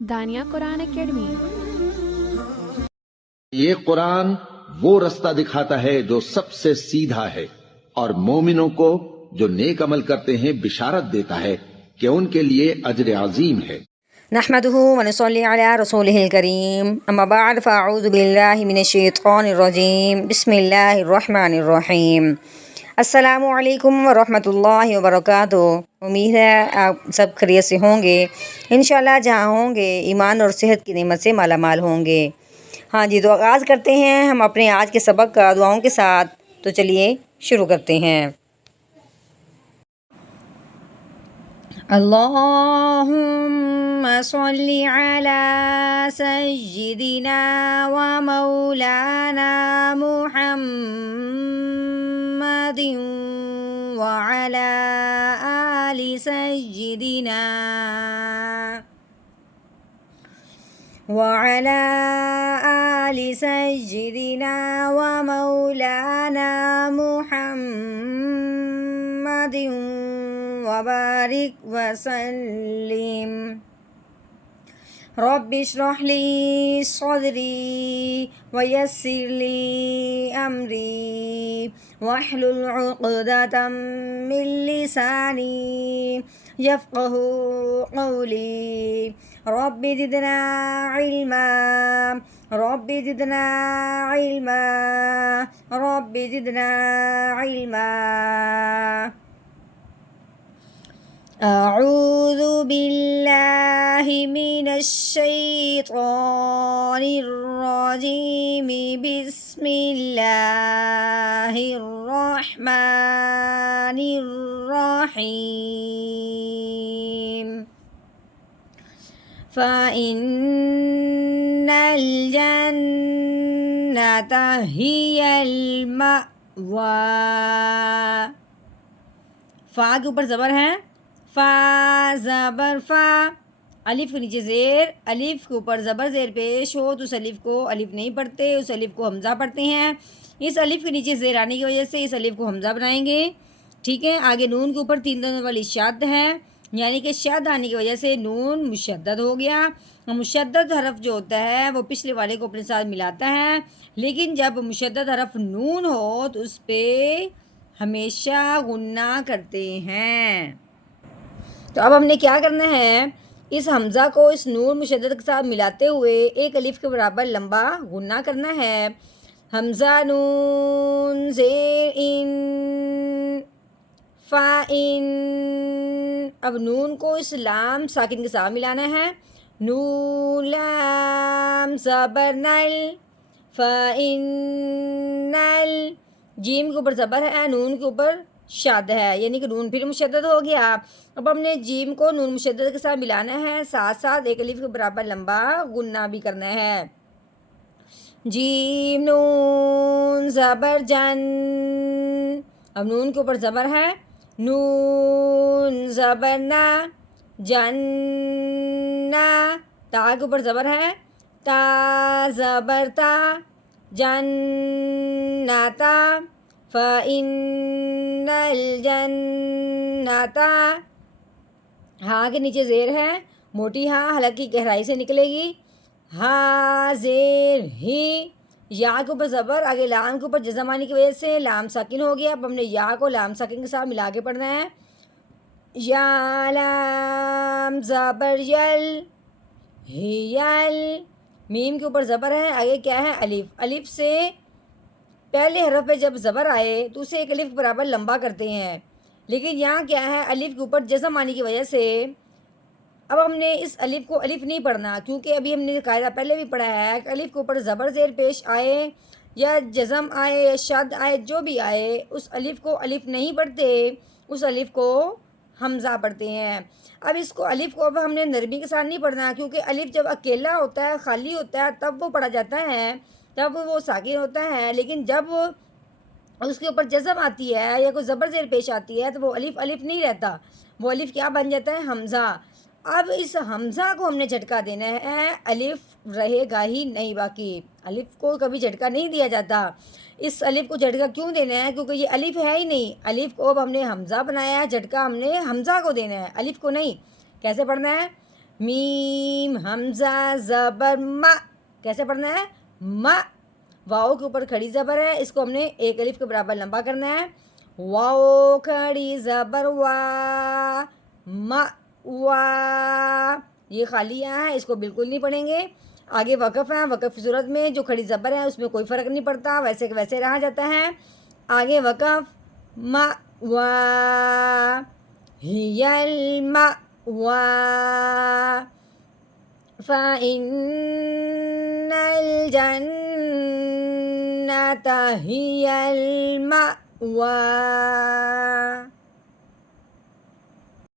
دانیہ قرآن academy. یہ قرآن وہ رستہ دکھاتا ہے جو سب سے سیدھا ہے، اور مومنوں کو جو نیک عمل کرتے ہیں بشارت دیتا ہے کہ ان کے لیے اجر عظیم ہے۔ نحمده ونصلي على رسوله الكريم اما بعد فاعوذ بالله من الشیطان الرجیم بسم اللہ الرحمن الرحیم۔ السلام علیکم ورحمۃ اللہ وبرکاتہ۔ امید ہے آپ سب خیریت سے ہوں گے، انشاءاللہ جہاں ہوں گے ایمان اور صحت کی نعمت سے مالا مال ہوں گے۔ ہاں جی، تو آغاز کرتے ہیں ہم اپنے آج کے سبق کا دعاؤں کے ساتھ۔ تو چلیے شروع کرتے ہیں۔ اللہم صلی علی سیدنا و مولانا محمد وعلی آل سیدنا وعلى آل سيدنا ومولانا محمد وبارك وسلم۔ رب اشرح لي صدري ويسر لي أمري واحلل عقدة من لساني يفقه قولي۔ رب زدنا علما رب زدنا علما رب زدنا علما۔ اعوذ باللہ من الشیطان الرجیم بسم اللہ الرحمن الرحیم۔ فَإِنَّ الْجَنَّةَ هِيَ الْمَأْوَى۔ فا کے اوپر زبر ہے، فا زبر فا، الف کے نیچے زیر، الف کے اوپر زبر زیر پیش ہو تو اس الف کو الف نہیں پڑھتے، اس الف کو حمزہ پڑھتے ہیں۔ اس الف کے نیچے زیر آنے کی وجہ سے اس الف کو حمزہ بنائیں گے، ٹھیک ہے۔ آگے نون کے اوپر تین دانوں والی شد ہے، یعنی کہ شد آنے کی وجہ سے نون مشدد ہو گیا۔ مشدد حرف جو ہوتا ہے وہ پچھلے والے کو اپنے ساتھ ملاتا ہے، لیکن جب مشدد حرف نون ہو تو اس پہ ہمیشہ غنہ کرتے ہیں۔ تو اب ہم نے کیا کرنا ہے، اس حمزہ کو اس نون مشدد کے ساتھ ملاتے ہوئے ایک الف کے برابر لمبا غنہ کرنا ہے۔ حمزہ نون زیر ان فا ان۔ اب نون کو اس لام ساکن کے ساتھ ملانا ہے، نون لام زبر نل فا ان نل۔ جیم کے اوپر زبر ہے، نون کے اوپر شد ہے، یعنی کہ نون پھر مشدد ہو گیا۔ اب ہم نے جیم کو نون مشدد کے ساتھ ملانا ہے، ساتھ ساتھ ایک الف کے برابر لمبا غنہ بھی کرنا ہے۔ جیم نون زبر جن۔ اب نون کے اوپر زبر ہے، نون زبر نا جنہ۔ تا کے اوپر زبر ہے، تا زبر تا جنتا۔ فَإِنَّ الْجَنَّةَ، ہاں کے نیچے زیر ہے، موٹی ہاں حلق کی گہرائی سے نکلے گی، ہاں زیر ہی۔ یا کے اوپر زبر، آگے لام کے اوپر جزم آنے کی وجہ سے لام ساکن ہو گیا۔ اب ہم نے یا کو لام ساکن کے ساتھ ملا کے پڑھنا ہے، یا لام زبر یل ہی یل۔ میم کے اوپر زبر ہے، آگے کیا ہے الف، الف سے پہلے حرف پہ جب زبر آئے تو اسے ایک الف کے برابر لمبا کرتے ہیں، لیکن یہاں کیا ہے الف کے اوپر جزم آنے کی وجہ سے اب ہم نے اس الف کو الف نہیں پڑھنا، کیونکہ ابھی ہم نے قاعدہ پہلے بھی پڑھا ہے کہ الف کے اوپر زبر زیر پیش آئے یا جزم آئے یا شد آئے، جو بھی آئے اس الف کو الف نہیں پڑھتے، اس الف کو حمزہ پڑھتے ہیں۔ اب اس کو الف کو اب ہم نے نرمی کے ساتھ نہیں پڑھنا، کیونکہ الف جب اکیلا ہوتا ہے، خالی ہوتا ہے، تب وہ پڑھا جاتا ہے، تب وہ ساکن ہوتا ہے، لیکن جب اس کے اوپر جزم آتی ہے یا کوئی زبر زیر پیش آتی ہے تو وہ الف الف نہیں رہتا، وہ الف کیا بن جاتا ہے، حمزہ۔ اب اس حمزہ کو ہم نے جھٹکا دینا ہے، الف رہے گا ہی نہیں باقی، الف کو کبھی جھٹکا نہیں دیا جاتا. اس الف کو جھٹکا کیوں دینا ہے؟ کیونکہ یہ الف ہے ہی نہیں. الف کو اب ہم نے حمزہ بنایا ہے، جھٹکا ہم نے حمزہ کو دینا ہے، الف کو نہیں. کیسے پڑھنا ہے؟ میم حمزہ زبر ما. کیسے پڑھنا ہے؟ ما. واؤ کے اوپر کھڑی زبر ہے، اس کو ہم نے ایک الف کے برابر لمبا کرنا ہے. واؤ کھڑی زبر وا، ما وا. یہ خالی یہاں ہے، اس کو بالکل نہیں پڑھیں گے. آگے وقف ہے، وقف کی صورت میں جو کھڑی زبر ہے اس میں کوئی فرق نہیں پڑتا، ویسے کہ ویسے رہا جاتا ہے. آگے وقف، ما وا ہی الما وا فَإِنَّ الْجَنَّةَ هِيَ الْمَأْوَى.